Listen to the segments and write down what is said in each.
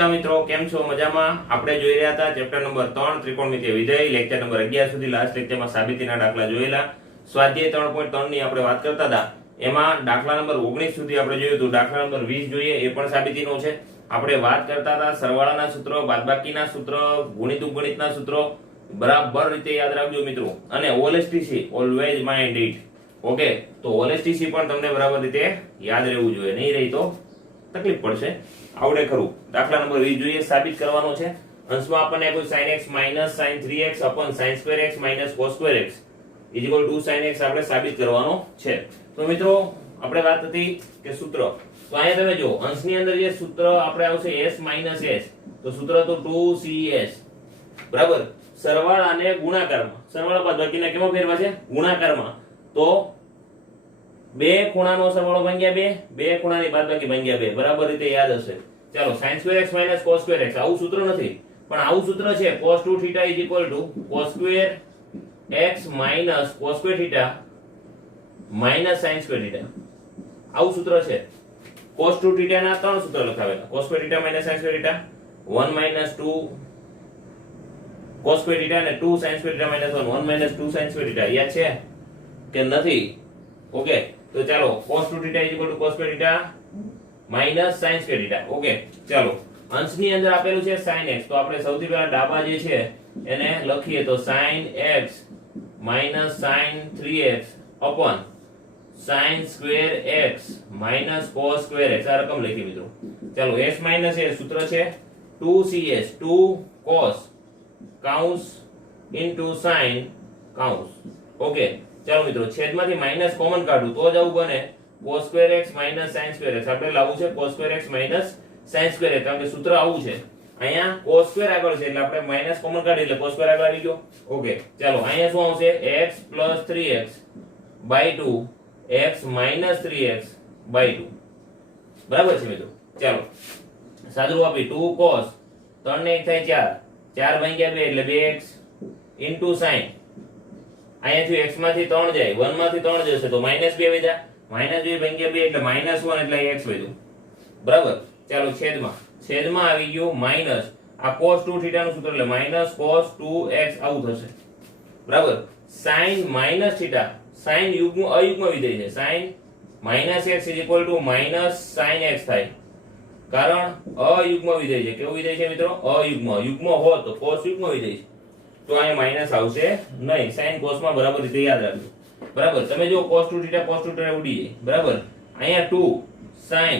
નમસ્કાર મિત્રો, કેમ છો? મજામાં? આપણે જોઈ રહ્યા હતા ચેપ્ટર નંબર 3 ત્રિકોણમિતીય વિધેય, લેક્ચર નંબર 11 સુધી. લાસ્ટ લેક્ચરમાં સાબિતીના દાખલા જોયેલા. સ્વાધ્યાય 3.3 ની આપણે વાત કરતા હતા. એમાં દાખલા નંબર 19 સુધી આપણે જોયું હતું. દાખલા નંબર 20 જોઈએ, એ પણ સાબિતીનો છે. આપણે વાત કરતા હતા સરવાળાના સૂત્રો, બાદબાકીના સૂત્રો, ગુણિત ઉપગણિતના સૂત્રો. બરાબર રીતે યાદ રાખજો મિત્રો. અને ઓએલએસટીસી ઓલવેઝ માઇન્ડ ઇટ. ઓકે, તો ઓએલએસટીસી પણ તમને બરાબર રીતે યાદ રહેવું જોઈએ. નહીં રહી તો તકલીફ પડશે. આવડે ખરું. દાખલા નંબર 20 જોઈએ, સાબિત કરવાનો છે. અંશમાં આપણને આપ્યું sin x - sin 3x upon sin square x - cos square x = sin x આપણે સાબિત કરવાનો છે. તો મિત્રો આપણે વાત હતી કે સૂત્ર. તો અહીંયા તમે જો અંશની અંદર જે સૂત્ર આપણે આવશે s - s, તો સૂત્ર તો 2cs. બરાબર. સરવાળા અને ગુણાકારમાં, સરવાળા બાદબાકીના કેમાં ફેરવા છે? ગુણાકારમાં. તો બે ખૂણાનો સરવાળો ભાગ્યા 2, બે ખૂણાની બાદબાકી ભાગ્યા 2. બરાબર રીતે યાદ હશે. ચાલો, sin square x - cos square x આવું સૂત્ર નથી, પણ આવું સૂત્ર છે. cos 2 θ = cos square x - cos square θ - sin square θ. આવું સૂત્ર છે. cos 2 θ ના ત્રણ સૂત્ર લખાવેલા. cos square θ - sin square θ, 1 - 2 cos square θ અને 2 sin square θ - 1 - 2 sin square θ. યાદ છે કે નથી? ઓકે, તો ચાલો, cos 2 θ = cos square θ - sin square θ. Okay, ચાલો. અંશની અંદર આપેલું છે sin x, તો આપણે સૌથી પહેલા ડાબા જે છે એને લખીએ તો sin x - sin 3x upon sin square x - cos square x. આ રકમ લખી મિત્રો. ચાલો, s - a સૂત્ર છે 2cs, 2 cos કૌંસ into sin કૌંસ. ઓકે, ચાલો મિત્રો, છેદમાંથી માઈનસ કોમન કાઢું તો જ આવું બને. cos square x - sin square x આપણે લાવવું છે cos square x - sin square x, કારણ કે સૂત્ર આવું છે. અહીંયા cos square આગળ છે એટલે આપણે માઈનસ કોમન કાઢી એટલે cos square આગળ આવી ગયો. ઓકે, ચાલો, અહીંયા શું આવશે? x + 3x / 2 x - 3x / 2. બરાબર છે મિત્રો. ચાલો, સાદુરૂપ આપી 2 cos 3 ને 1 થાય 4 ભાગ્યા 2 એટલે 2x into sin. અહીંયાથી x માંથી 3 જાય, 1 માંથી 3 જશે તો -2 વધ્યા. -2 ભાગ્યા 2 એટલે -1 એટલે x વધ્યું. બરાબર. ચાલો, છેદમાં આવી ગયું માઈનસ. આ cos 2 θ નું સૂત્ર એટલે -cos 2x આવું થશે. બરાબર. sin -θ, sin યુગ્મ અયુગ્મ વિધેય છે. sin -x = -sin x થાય. કારણ અયુગ્મ વિધેય છે. કેવું વિધેય છે મિત્રો? અયુગ્મ. યુગ્મ હોત તો cos યુગ્મ વિધેય છે, તો અહીંયા માઈનસ આવશે નહીં. sin cos માં બરાબર રીતે યાદ રાખજો. બરાબર. તમે જો cos 2 θ ઉડી જાય. બરાબર. અહીંયા 2 sin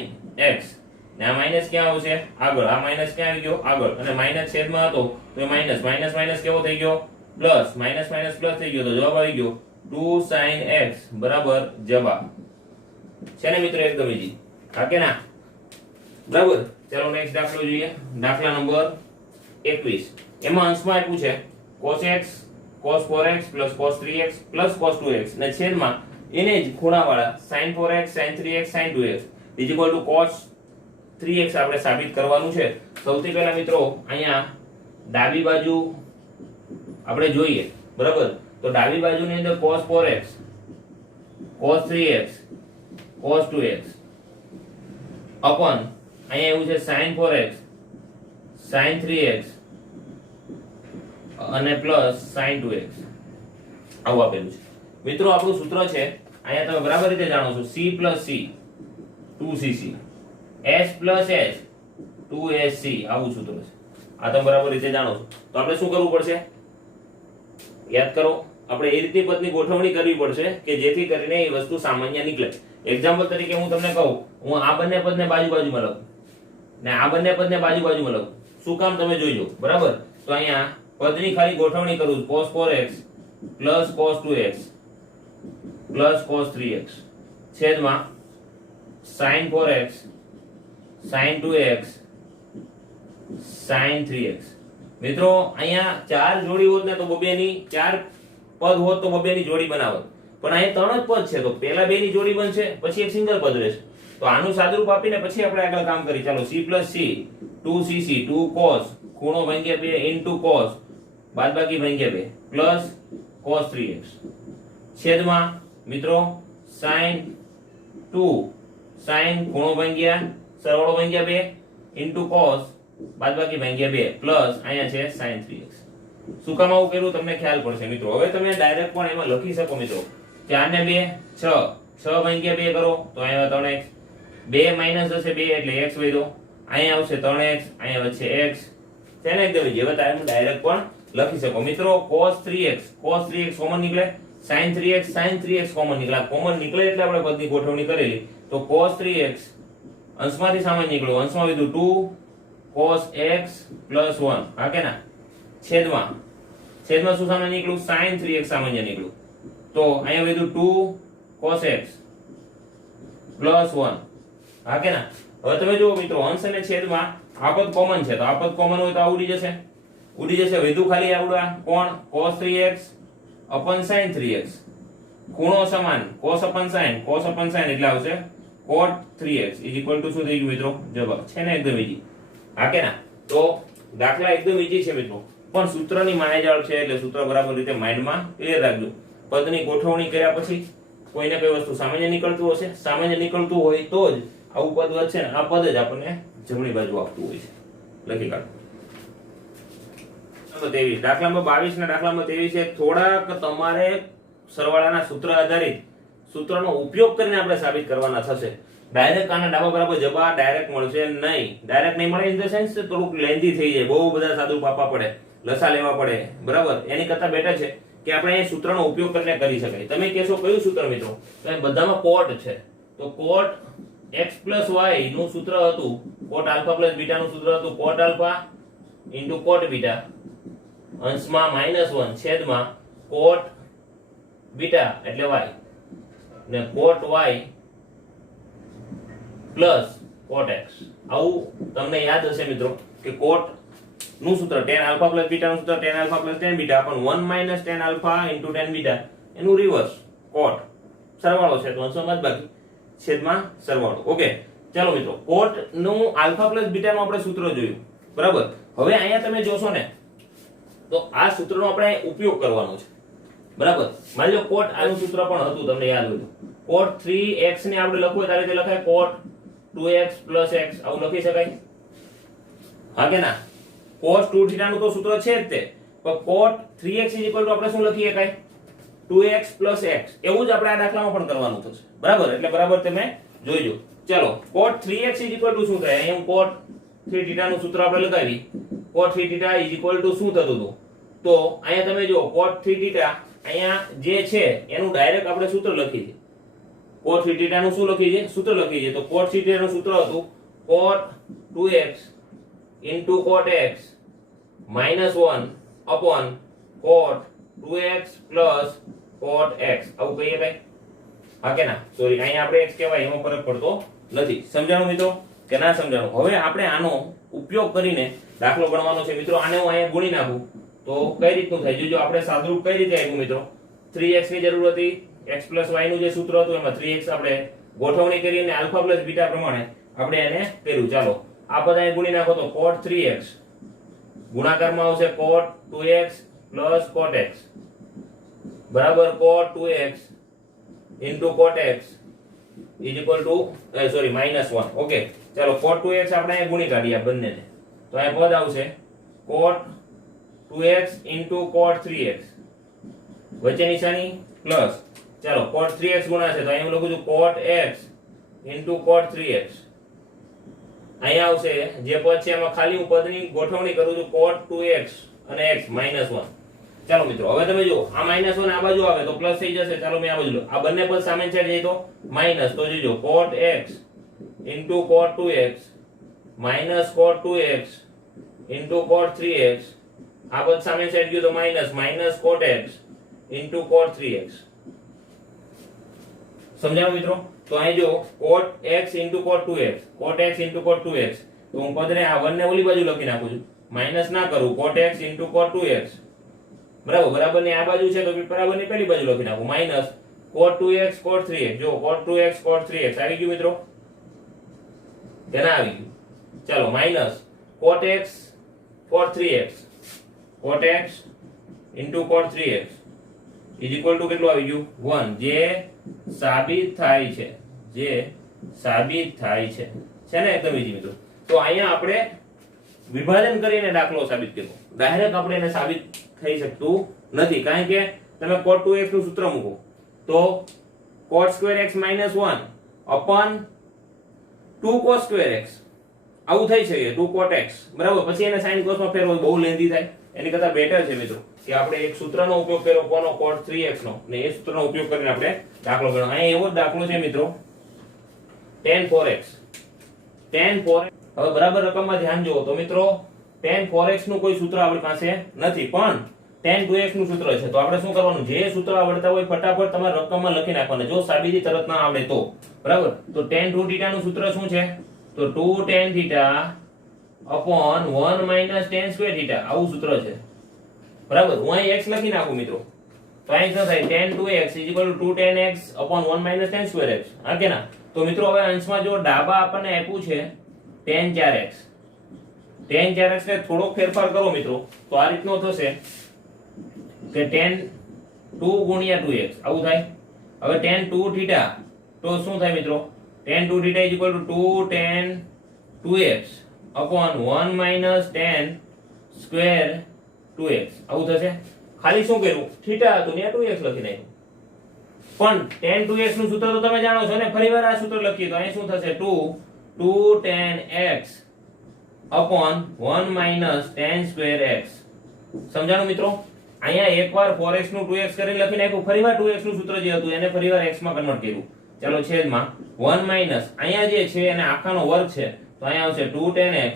x ને આ માઈનસ ક્યાં આવશે? આગળ. આ માઈનસ ક્યાં આવી ગયો? આગળ. અને માઈનસ છેદમાં હતો તો એ માઈનસ માઈનસ કેવો થઈ ગયો? પ્લસ. માઈનસ પ્લસ થઈ ગયો તો જવાબ આવી ગયો 2 sin x બરાબર જવાબ. છે ને મિત્રો? એકદમ ઈઝી. હા કે ના? બરાબર. ચાલો, નેક્સ્ટ દાખલો જોઈએ. દાખલા નંબર 21. એમાં અંશમાં આપ્યું છે cos x cos 4x cos 3x cos 2x ને છેદમાં એને જ ખૂણાવાળા sin 4x sin 3x sin 2x = cos 3x આપણે સાબિત કરવાનું છે. સૌથી પહેલા મિત્રો અહીંયા ડાબી બાજુ આપણે જોઈએ. બરાબર. તો ડાબી બાજુની અંદર cos 4x cos 3x cos 2x upon અહીંયા એવું છે sin 4x sin 3x અને પ્લસ sin 2x આવું આપેલું છે. મિત્રો આપણું સૂત્ર છે અહીંયા તમે બરાબર રીતે જાણો છો c + c 2cc, s + s 2sc આવું સૂત્ર છે. આ તમે બરાબર રીતે જાણો છો. તો આપણે શું કરવું પડશે? યાદ કરો. આપણે એ રીતની પદની ગોઠવણી કરવી પડશે કે જેથી કરીને એ વસ્તુ સામાન્ય નીકળે. એક્ઝામ્પલ તરીકે હું તમને કહું, હું આ બંને પદને બાજુમાં લખું ને આ બંને પદને બાજુમાં લખું. શું કામ? તમે જોઈજો. બરાબર. તો અહીંયા પદની ખાલી ગોઠવણી કરું. cos 4x + cos 2x + cos 3x છેદમાં sin 4x sin 2x sin 3x. મિત્રો અહીંયા ચાર જોડી હોત ને તો બબેની, ચાર પદ હોત તો બબેની જોડી બનાવત. પણ અહીંયા 3 જ પદ છે તો પહેલા બે ની જોડી બનશે, પછી એક સિંગલ પદ રહેશે. તો આનું સાદુરૂપ આપીને પછી આપણે આગળ કામ કરી. ચાલો, c + c 2cc 2 cos ખૂણો ભાગ્યા 2 into cos બાદબાકી ભાગ્યા 2 પ્લસ cos 3x છેદમાં મિત્રો sin 2 sin ખૂણો ભાગ્યા સરવાળો ભાગ્યા 2 into cos બાદબાકી ભાગ્યા 2 પ્લસ અહીંયા છે sin 3x. શું કામ આવું કર્યું તમને ખ્યાલ પડશે મિત્રો. હવે તમે ડાયરેક્ટ પણ એમાં લખી શકો મિત્રો. 4 ને 2 6, 6 ભાગ્યા 2 કરો તો અહીંયા 3x, 2 માઈનસ હશે 2 એટલે x વધ્યો, અહીંયા આવશે 3x, અહીંયા વચ્ચે x છે ને એકદમ ઈઝી. હવે તમે ડાયરેક્ટ પણ લખી શકો મિત્રો. cos 3x કોમન નીકળે, sin 3x કોમન નીકળે. કોમન નીકળે એટલે આપણે પદની ગોઠવણી કરેલી. તો cos 3x અંશમાંથી સામાન્ય નીકળ્યો, અંશમાં વધ્યું 2 cos x plus 1. હા કે ના? છેદમાં શું સામાન્ય નીકળ્યું? sin 3x સામાન્ય નીકળ્યું. તો અહીંયા વધ્યું 2 cos x plus 1. હા કે ના? હવે તમે જુઓ મિત્રો, અંશ અને છેદમાં આ પદ કોમન છે, તો આ પદ કોમન હોય તો આ ઉડી જશે. વધ્યું ખાલી આવડા કોણ? cos 3x upon sin 3x. ખૂણો સમાન, cos upon sin એટલે આવશે cot 3x શું થઈ ગયું મિત્રો? જવાબ છે ને એકદમ ઈઝી. હા કે ના? તો દાખલા એકદમ ઈઝી છે મિત્રો, પણ સૂત્રની માયાજાળ છે એટલે સૂત્ર બરાબર રીતે માઇન્ડમાં ક્લિયર રાખજો. પદની ગોઠવણી કર્યા પછી કોઈને કઈ વસ્તુ સામાન્ય નીકળતું હશે, સામાન્ય નીકળતું હોય તો જ આવું પદ વધશે ને આ પદ જ આપણને જમણી બાજુ આપતું હોય છે. લખી કાઢો. દાખલામાં 22 ના દાખલામાં 23 છે. થોડાક તમારે સરવાળાના સૂત્ર આધારિત સૂત્રનો ઉપયોગ કરીને આપણે સાબિત કરવાના થશે. ડાયરેક્ટ આના ડાબા બરાબર જવાબ ડાયરેક્ટ મળશે નહીં. ડાયરેક્ટ નહીં મળે ઇન ધ સેન્સ થોડુંક લેન્ધી થઈ જાય, બહુ બધા સાદું પાપા પડે, લસા લેવા પડે, બરાબર. એની કરતા બેટર છે કે આપણે એ સૂત્રનો ઉપયોગ કરીને કરી શકાય. તમે કહેશો કયું સૂત્ર મિત્રો? તો બધામાં કોટ છે, તો કોટ x y નું સૂત્ર હતું, કોટ આલ્ફા પ્લસ બીટા નું સૂત્ર હતું કોટ આલ્ફા ઇન્ટુ કોટ બીટા અંશમાં -1 છેદમાં કોટ બીટા એટલે y ને કોટ y પ્લસ કોટ x. આવું તમને યાદ હશે મિત્રો કે કોટ નું સૂત્ર tan આલ્ફા પ્લસ બીટા નું સૂત્ર tan alpha plus tan beta પણ 1 minus tan alpha into tan beta એનું રિવર્સ કોટ સરવાળો છે તો અંશમાં બાકી છેદમાં સરવાળો. ઓકે ચાલો મિત્રો, કોટ નું આલ્ફા પ્લસ બીટા નું આપણે સૂત્ર જોયું, બરાબર. હવે અહીંયા તમે જોશો ને તો આ સૂત્રનો આપણે ઉપયોગ કરવાનો છે, બરાબર. માની લો કોટ આનું સૂત્ર પણ હતું, તમને યાદ હોય કોટ 3x ને આપણે લખવું હોય ત્યારે લખાય કોટ 2x x આવું લખી શકાય. હા કે ના? cos 2 θ નું તો સૂત્ર છે જ તે, પણ cot 3x આપણે શું લખી શકાય? 2x x. એવું જ આપણે આ દાખલામાં પણ કરવાનું થશે, બરાબર. એટલે બરાબર તમે જોઈજો. ચાલો, cot 3x શું થાય? અહીં cot 3 θ નું સૂત્ર આપણે લગાવી. cot 3 θ શું થતું હતું? તો અહીંયા તમે જો cot 3 θ અહીંયા જે છે એનું ડાયરેક્ટ આપણે સૂત્ર લખી છે. cot 3 θ નું શું લખી છે? સૂત્ર લખી છે. તો cot 3 θ નું સૂત્ર હતું cot 2x into cot x -1 upon cot 2x plus cot x. આવું કહીએ કઈ? હા કે ના? સોરી, અહીંયા આપણે x કહેવાય એમાં ફરક પડતો નથી. સમજાણું મિત્રો કે ના સમજાણું? હવે આપણે આનો ઉપયોગ કરીને દાખલો ગણવાનો છે મિત્રો. આને હું અહીંયા ગુણી નાખું તો કઈ રીતનું થાય? જોજો આપણે સાદુરૂપ કઈ રીતે આપ્યું મિત્રો. 3x ની જરૂર હતી, x y નું જે સૂત્ર હતું એમાં 3x આપણે ગોઠવણી કરીને આલ્ફા પ્લસ બીટા પ્રમાણે આપણે એને કર્યું. ચાલો આ પદ અહીં ગુણી નાખો તો cot 3x ગુણાકારમાં આવશે cot 2x plus cot x બરાબર cot 2x into cot x is equal to -1. Okay ચાલો cot 2x આપણે અહીં ગુણી કાઢીએ આ બંનેને. તો અહીં પદ આવશે cot 2x into cot 3x વચ્ચે નિશાની પ્લસ. ચાલો cot 3x ગુણાશે તો અહીં હું લખું છું cot x into cot 3x. અહીંયા આવશે જે પદ છે એમાં ખાલી હું પદની ગોઠવણી કરું છું cot 2x અને x -1. ચાલો મિત્રો હવે તમે જુઓ આ -1 આ બાજુ આવે તો પ્લસ થઈ જશે. ચાલો મેં આ બાજુ લો, આ બંને પદ સામે સાઈડ જાય તો માઈનસ. તો જોજો cot x into cot 2x minus cot 2x into cot 3x. આ પદ સામે સાઈડ ગયું તો minus cot x into cot 3x. સમજાવો મિત્રો? તો અહીં જો cot x into cot 2x, cot x into cot 2x. તો હું પદને આ 1 ને ઓલી બાજુ લખી નાખું છું, માઈનસ ના કરું. cot x into cot 2x બરાબર. બરાબર ની આ બાજુ છે તો બરાબર ની પેલી બાજુ લખી નાખું minus cot 2x cot 3x. જો cot 2x cot 3x આવી ગયું મિત્રો? તેના આવી ગયું. ચાલો minus cot x cot 3x, cot x into cot 3x is equal to કેટલું આવી ગયું? 1. જે સાબિત થાય છે, જે સાબિત થાય છે ને એકદમ ઈઝી મિત્રો. તો અહીંયા આપણે વિભાજન કરીને દાખલો સાબિત કર્યો. ડાયરેક્ટ આપણે એને સાબિત થઈ શકતું નથી, કારણ કે તમે cot 2x નું સૂત્ર મૂકો તો cot square x minus 1 upon 2 cos square x આવું થઈ શકે, 2 cot x બરાબર. પછી એને sin cos માં ફેરવો બહુ લેન્ધી થાય, એની કરતા બેટર છે મિત્રો કે આપણે એક સૂત્રનો ઉપયોગ કર્યો કોનો cot 3x નો, ને એ સૂત્રનો ઉપયોગ કરીને આપણે દાખલો ગણો. અહીં એવો જ દાખલો છે મિત્રો tan 4x. હવે બરાબર રકમમાં ધ્યાન જુઓ તો મિત્રો tan 4x નું કોઈ સૂત્ર આપણી પાસે નથી, પણ tan 2x નું સૂત્ર છે. તો આપણે શું કરવાનું, જે સૂત્ર આવડતા હોય ફટાફટ તમારે રકમમાં લખી નાખવાનું, જો સાબિતી તરત ના આવડે તો બરાબર. તો tan 2 θ નું સૂત્ર શું છે, તો 2 tan θ upon 1 minus tan square θ આવું સૂત્ર છે બરાબર. હું અહીં x લખી નાખું મિત્રો, તો અહીં શું થાય, tan 2x = 2 tan x upon 1 minus tan square x. હા કે ના? તો મિત્રો હવે અંશમાં જો ડાબા આપણને આપ્યું છે tan 4x, tan 4x ને થોડોક ફેરફાર કરો મિત્રો તો આ રીતનો થશે કે tan 2 ગુણ્યા 2x આવું થાય. હવે tan 2 θ તો શું થાય મિત્રો, tan 2 θ = 2 tan 2x upon 1 minus tan square 2x આવું થશે. ખાલી શું કર્યું, થીટા હતું ને 2x લખી નાખ્યું, પણ tan 2x નું સૂત્ર તો તમે જાણો છો ને. ફરીવાર આ સૂત્ર લખીએ તો અહીં શું થશે, 2 tan x upon 1 minus tan square x. સમજાણું મિત્રો? અહીંયા એકવાર 4x નું 2x કરીને લખી નાખ્યું, ફરીવાર 2x નું સૂત્ર જે હતું એને ફરીવાર x માં કન્વર્ટ કર્યું. ચાલો છેદમાં 1 minus અહીંયા જે છે એને આખાનો વર્ગ છે તો અહીંયા આવશે 2 tan x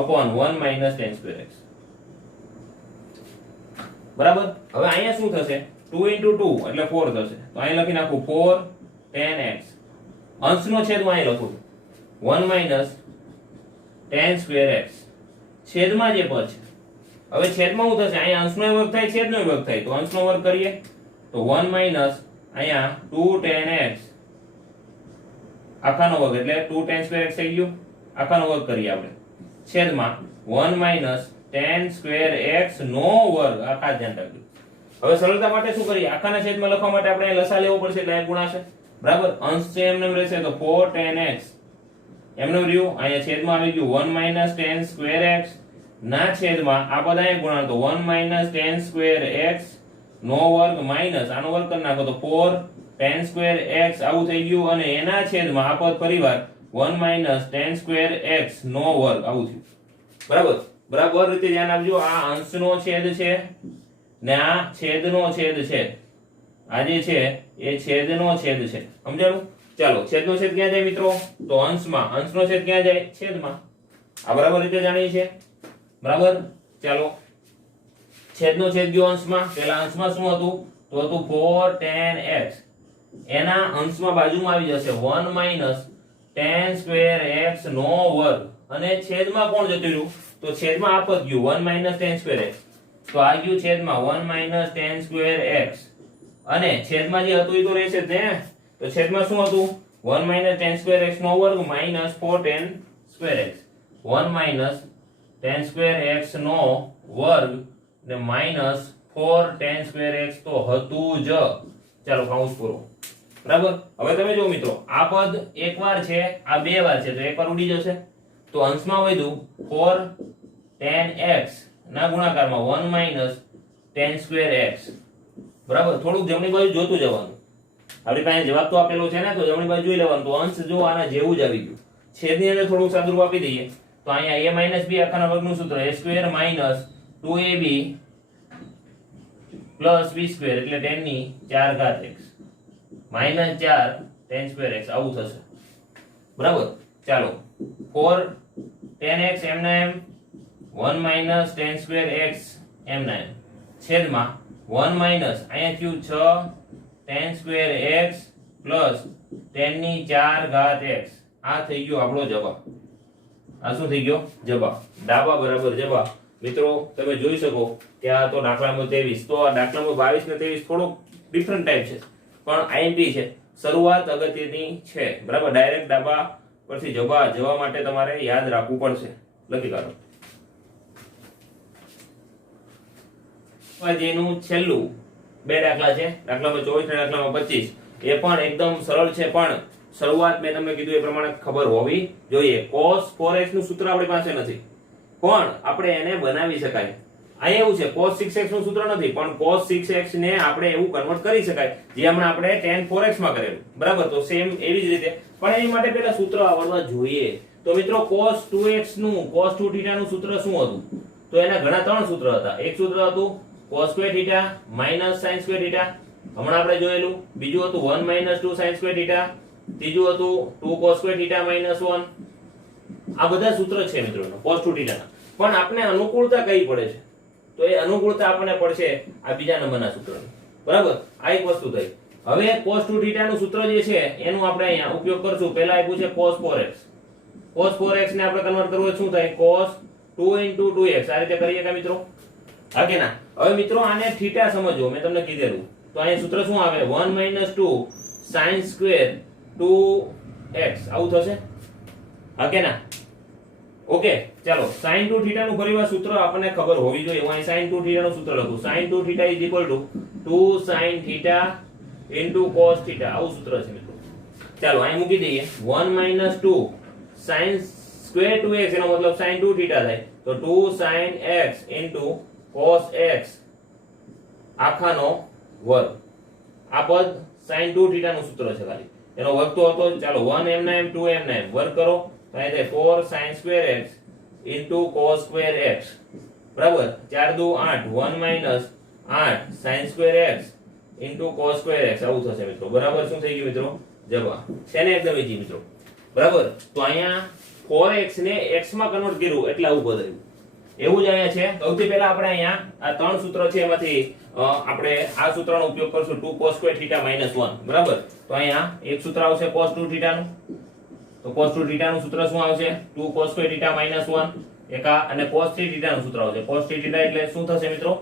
upon 1 minus tan square x બરાબર. હવે અહીંયા શું થશે, 2 into 2 એટલે 4 થશે, તો અહીં લખી નાખું 4 tan x. અંશનો છેદ હું અહીં લખું 1 minus tan square x છેદમાં જે પદ છે. હવે છેદમાં શું થશે, અહીંયા અંશનો વર્ગ થાય છેદનો વર્ગ થાય, તો અંશનો વર્ગ કરીએ તો 1 minus અહીંયા 2 tan x આખાનો વર્ગ એટલે 2 tan square x થઈ ગયું, આખાનો વર્ગ કરીએ આપણે છેદમાં 1 minus tan square x નો વર્ગ. આખા ધ્યાન રાખજો. હવે સરળતા માટે શું કરીએ, આખાના છેદમાં લખવા માટે આપણે લસા લેવો પડશે એટલે ગુણાશે બરાબર. અંશ છે એમને રહેશે તો 4 tan x એમને રહ્યું, અહીંયા છેદમાં આવી ગયું 1 minus tan square x ના છેદમાં આ પદ અહીંયા ગુણાકાર તો 1 minus tan square x નો વર્ગ માઈનસ આનો વર્ગ કરી નાખો તો 4 tan square x આવું થઈ ગયું, અને એના છેદમાં આ પદ પરિવાર 1 minus tan square x નો વર્ગ આવું થયું બરાબર. બરાબર રીતે ધ્યાન આપજો, આ અંશનો છેદ છે ને આ છેદનો છેદ છે, આ જે છે એ છેદનો છેદ છે. સમજાણું? ચાલો છેદનો છેદ ક્યાં જાય મિત્રો, તો અંશમાં, અંશનો છેદ ક્યાં જાય, છેદમાં. આ બરાબર રીતે જાણીએ છીએ બરાબર. ચાલો છેદનો છેદ ગયો અંશમાં, પહેલા અંશમાં શું હતું, તો હતું 4 tan x, એના અંશમાં બાજુમાં આવી જશે 1 minus tan square x નો વર્ગ, અને છેદમાં કોણ જતું રહ્યું, તો છેદમાં આ પદ ગયું 1 minus tan square x, તો આ ગયું છેદમાં 1 minus tan square x, અને છેદમાં જે હતું એ તો રહેશે જ ને. તો છેદમાં શું હતું, 1 minus tan square x નો વર્ગ minus 4 tan square x, 1 minus tan square x નો વર્ગ ને minus 4 tan square x તો હતું જ. ચાલો કૌંસ પૂરો બરાબર. હવે તમે જો મિત્રો આ પદ એકવાર છે, આ બે વાર છે, તો એકવાર ઉડી જશે, તો અંશમાં વધ્યું 4 tan x ના ગુણાકારમાં 1 minus tan square x બરાબર. થોડુંક જમણી બાજુ જોતું જવાનું, આપણી પાસે જવાબ તો આપેલો છે ને, તો જમણી બાજુ જોઈ લેવાનું, તો અંશ જો આના જેવું જ આવી ગયું. છેદની અંદર થોડુંક સાદુરૂપ આપી દઈએ તો અહીંયા a - b આખાના વર્ગનું સૂત્ર a square minus 2ab plus b square એટલે tan ની 4 ઘાત x minus 4 tan square x આવું થશે બરાબર. ચાલો 4 tan x એમના એમ 1 minus tan square x એમના એમ છેદમાં 1 minus અહીંયા થયું 6 tan square x plus tan ની 4 ઘાત x. આ થઈ ગયો આપણો જવાબ. આ શું થઈ ગયો, જવાબ. ડાબા બરાબર જવાબ. મિત્રો તમે જોઈ શકો કે આ તો દાખલા નંબર 23, તો આ દાખલા નંબર 22 ને 23 થોડો ડિફરન્ટ ટાઈપ છે, પણ આઈએમપી છે, શરૂઆત અગત્યની છે બરાબર. ડાયરેક્ટ ડાબા પરથી જવા માટે તમારે યાદ રાખવું પડશે. લખી કાઢો. જેનું છેલ્લું બે દાખલા છે, દાખલા નંબર 24 અને દાખલા નંબર 25, એ પણ એકદમ સરળ છે, પણ શરૂઆત મેં તમને કીધું એ પ્રમાણે ખબર હોવી જોઈએ. cos 4x નું સૂત્ર આપણી પાસે નથી, પણ આપણે એને બનાવી શકાય. અહીંયા એવું છે cos 6x નું સૂત્ર નથી, પણ cos 6x ને આપણે એવું કન્વર્ટ કરી શકાય જે હમણાં આપણે tan 4x માં કરેલું, બરાબર. તો સેમ એવી જ રીતે, પણ એની માટે પહેલા સૂત્ર આવડવા જોઈએ. તો મિત્રો cos 2x નું cos 2 θ નું સૂત્ર શું હતું? તો એના ઘણા ત્રણ સૂત્ર હતા. એક સૂત્ર હતું cos square θ minus sin square θ, હમણાં આપણે જોયેલું. બીજું હતું 1 minus 2 sin square θ, ત્રીજું હતું 2 cos square θ minus 1. આ બધા સૂત્ર છે મિત્રો cos 2 θ ના, પણ આપણે અનુકૂળતા કઈ પડે છે? તો એ અનુકૂળતા આપણને પડશે આ બીજા નંબરના સૂત્રની, બરાબર. આ એક વસ્તુ થઈ. હવે cos 2 θ નું સૂત્ર જે છે એનું આપણે અહીંયા ઉપયોગ કરશું. પહેલા આપ્યું છે cos 4x. cos 4x ને આપણે કન્વર્ટ કરવું શું થાય? cos 2 into 2x. આ રીતે કરીએ કે મિત્રો? હા કે ના? હવે મિત્રો આને θ સમજો, મેં તમને કીધેલું. તો અહીંયા સૂત્ર શું આવે? 1 minus 2 sin square 2x. આવું થશે, હા કે ના? ઓકે, ચાલો. sin 2 θ નું ફરીવાર સૂત્ર આપણને ખબર હોવી જોઈએ. હું અહીં sin 2 θ નું સૂત્ર લખું. sin 2 θ is equal to 2 sin θ into cos θ. આવું સૂત્ર છે મિત્રો. ચાલો અહીં મૂકી દઈએ. 1 minus 2 sin square 2x એનો મતલબ sin 2 θ થાય. તો 2 sin x into cos x આખાનો વર્ગ. આ પદ sin 2 θ નું સૂત્ર છે ખાલી. એનો વર્ગ તો હતો. ચાલો 1 m ના m 2 m ના m વર્ગ કરો. તો અહીં થાય 4 sin square x into cos square x, બરાબર. 4 દુ 8, 1 minus 8 sin square x into cos square x. આવું થશે મિત્રો, બરાબર. શું થઈ ગયું મિત્રો? જવાબ છે ને એકદમ ઈઝી મિત્રો, બરાબર. તો અહીંયા 4x ને x માં કન્વર્ટ કર્યું એટલે આવું બદલ્યું. એવું જ અહીંયા છે. સૌથી પહેલા આપણે અહીંયા આ ત્રણ સૂત્ર છે એમાંથી આપણે આ સૂત્રનો ઉપયોગ કરશું 2 cos square θ minus 1, બરાબર. તો અહીંયા એક સૂત્ર આવશે cos 2 θ નું. તો cos 2 θ નું સૂત્ર શું આવશે? 2 cos square θ minus 1 એકા, અને cos 3 θ નું સૂત્ર આવશે. cos 3 θ એટલે શું થશે મિત્રો?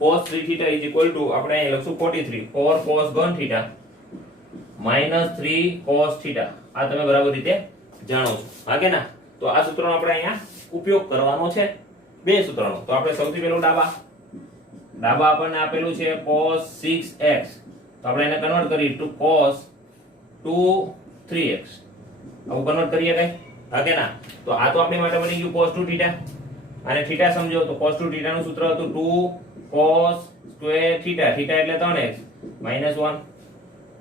cos 3 θ is equal to આપણે અહીં લખશું 43 4 cos ઘન θ minus 3 cos θ. આ તમે બરાબર રીતે જાણો છો, હા કે ના? તો આ સૂત્રનો આપણે અહીંયા ઉપયોગ કરવાનો છે, બે સૂત્રનો. તો આપણે સૌથી પહેલું ડાબા આપણને આપેલું છે cos 6x. તો આપણે એને કન્વર્ટ કરી to cos 2 3x. આવું કન્વર્ટ કરીએ કઈ, હા કે ના? તો આ તો આપણી માટે બની ગયું cos 2 θ. અને θ સમજો તો cos 2 θ નું સૂત્ર હતું 2 cos square θ. θ એટલે 3x minus 1.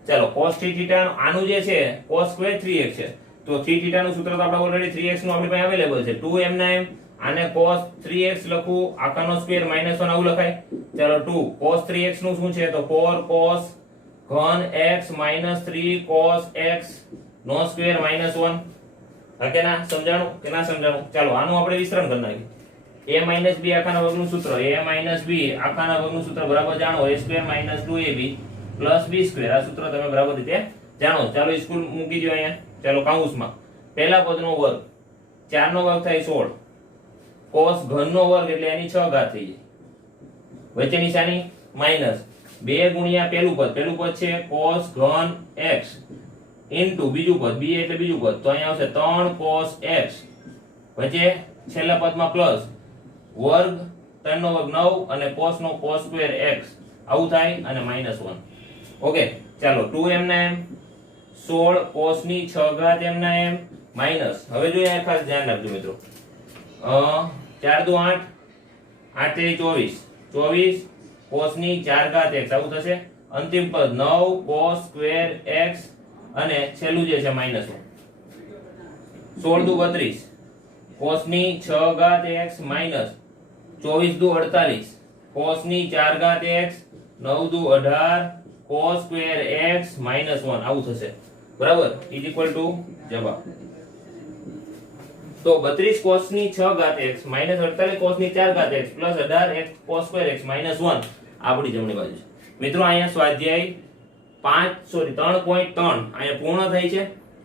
ચાલો cos 3 θ આનું જે છે cos square 3x છે. તો 3 θ નું સૂત્ર તો આપણે ઓલરેડી 3x નું આપણી પાસે અવેલેબલ છે. 2m ના m, આને cos 3x લખું, આખાનો સ્ક્વેર minus 1 આવું લખાય. ચાલો 2 cos 3x નું શું છે? તો 4 cos ઘન x minus 3 cos x નો સ્ક્વેર minus 1. હા કે ના? સમજાણું કે ના સમજાણું? ચાલો આનું આપણે વિસ્તરણ કરી નાખીએ. a minus b આખાના વર્ગનું સૂત્ર, a minus b આખાના વર્ગનું સૂત્ર બરાબર જાણો. a square minus 2ab plus b square. આ સૂત્ર તમે બરાબર રીતે જાણો. ચાલો સ્કૂલ મૂકી દો અહીંયા. ચાલો કૌંસમાં પહેલા પદનો વર્ગ, 4 નો વર્ગ થાય 16, cos ઘનનો વર્ગ એટલે એની 6 ઘાત થઈ જાય. વચ્ચે નિશાની માઈનસ 2 ગુણ્યા પહેલું પદ છે cos ઘન x ઇન્ટુ બીજું પદ, b એટલે બીજું પદ. તો અહીંયા આવશે 3 cos x. વચ્ચે છેલ્લા પદમાં પ્લસ વર્ગ, 3 નો વર્ગ 9 અને cos નો cos સ્ક્વેર x. આવું થાય અને minus 1. ઓકે, ચાલો 2m ના m 16 cos ની 6 ઘાત m ના m માઈનસ. હવે જોઈએ આ ખાસ ધ્યાન રાખજો મિત્રો. 4 દુ 8, 8 તેરી 24, 24 cos ની 4 ઘાત x. આવું થશે. અંતિમ પદ 9 cos સ્ક્વેર x અને છેલ્લું જે છે minus 1. 16 દુ 32 cos ની 6 ઘાત x માઈનસ 24 દુ 48 cos ની 4 ઘાત x, 9 દુ 18 cos સ્ક્વેર x minus 1. આવું થશે, બરાબર. ઇઝ ઇક્વલ ટુ જવાબ. તો 32 cos ની 6 ઘાત x minus 48 cos ની 4 ઘાત x plus 18 x cos square x minus 1 આપણી જમણી બાજુ છે. મિત્રો અહીંયા સ્વાધ્યાય 3.3 અહીંયા પૂર્ણ થાય છે.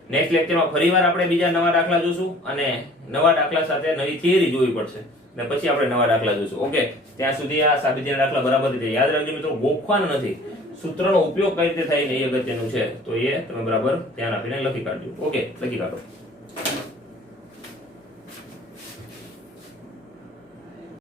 નેક્સ્ટ લેક્ચરમાં ફરીવાર આપણે બીજા નવા દાખલા જોશું અને નવા દાખલા સાથે નવી થિયરી જોવી પડશે અને પછી આપણે નવા દાખલા જોશું. ઓકે, ત્યાં સુધી આ સાબિતીના દાખલા બરાબર રીતે યાદ રાખજો મિત્રો. ગોખવાના નથી, સૂત્રનો ઉપયોગ કઈ રીતે થાય ને એ અગત્યનું છે. તો એ તમે બરાબર ધ્યાન આપીને લખી કાઢજો. ઓકે, લખી કાઢો.